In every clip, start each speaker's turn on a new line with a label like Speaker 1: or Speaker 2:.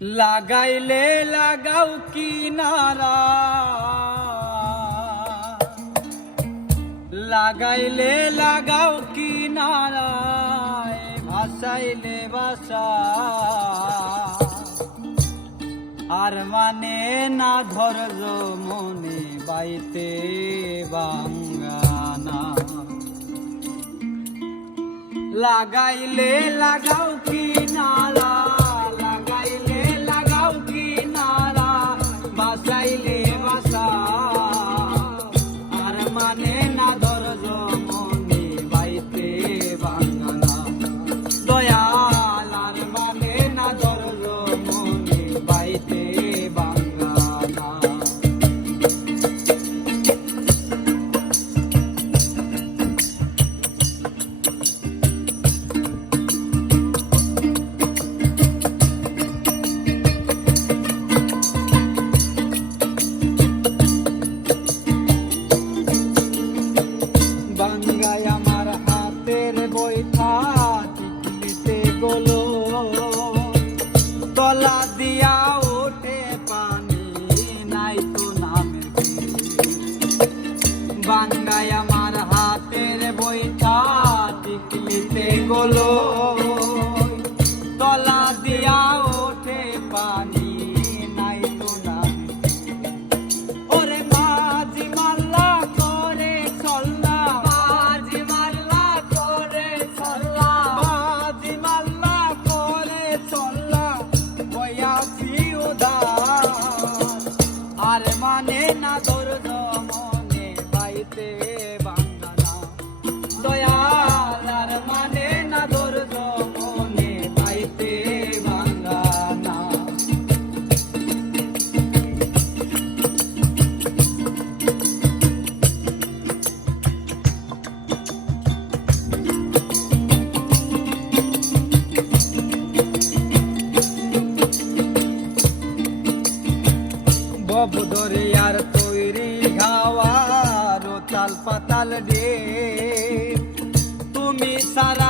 Speaker 1: লাগাইলে লাগাও কিনারা লাগাইলে লাগাও কি নারা? ভাসাইলে ভাষা। আর মানে না ধরল মনে বাইতে বাঙ্গানা লাগাইলে লাগাও কি নারা? গোলো তলা পানি নাই তো বাংলায় আমার হাতের বইটা টিকলিতে গলো। तालडे तुम्ही सारा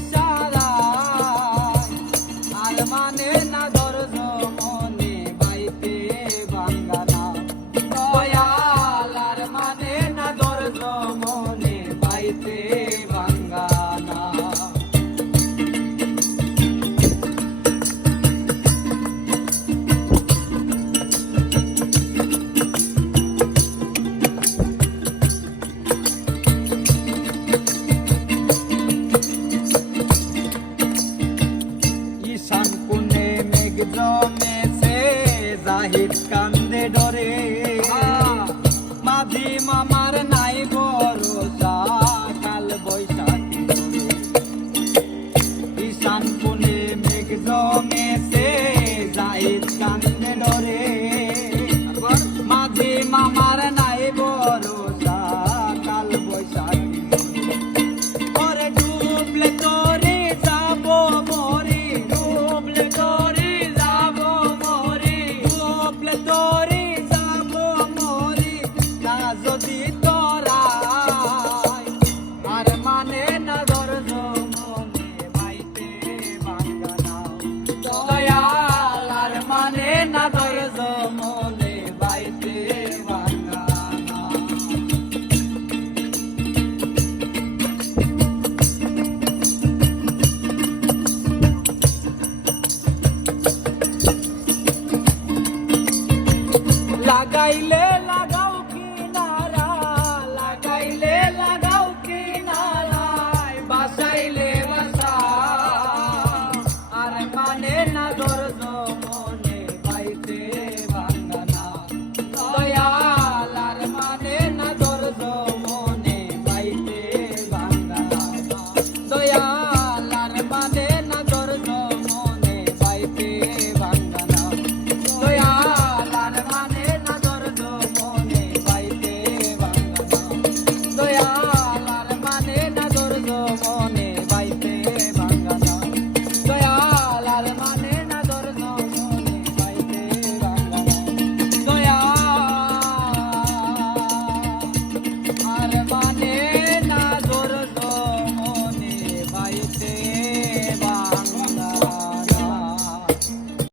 Speaker 1: saw জমেছে জাহিদ কান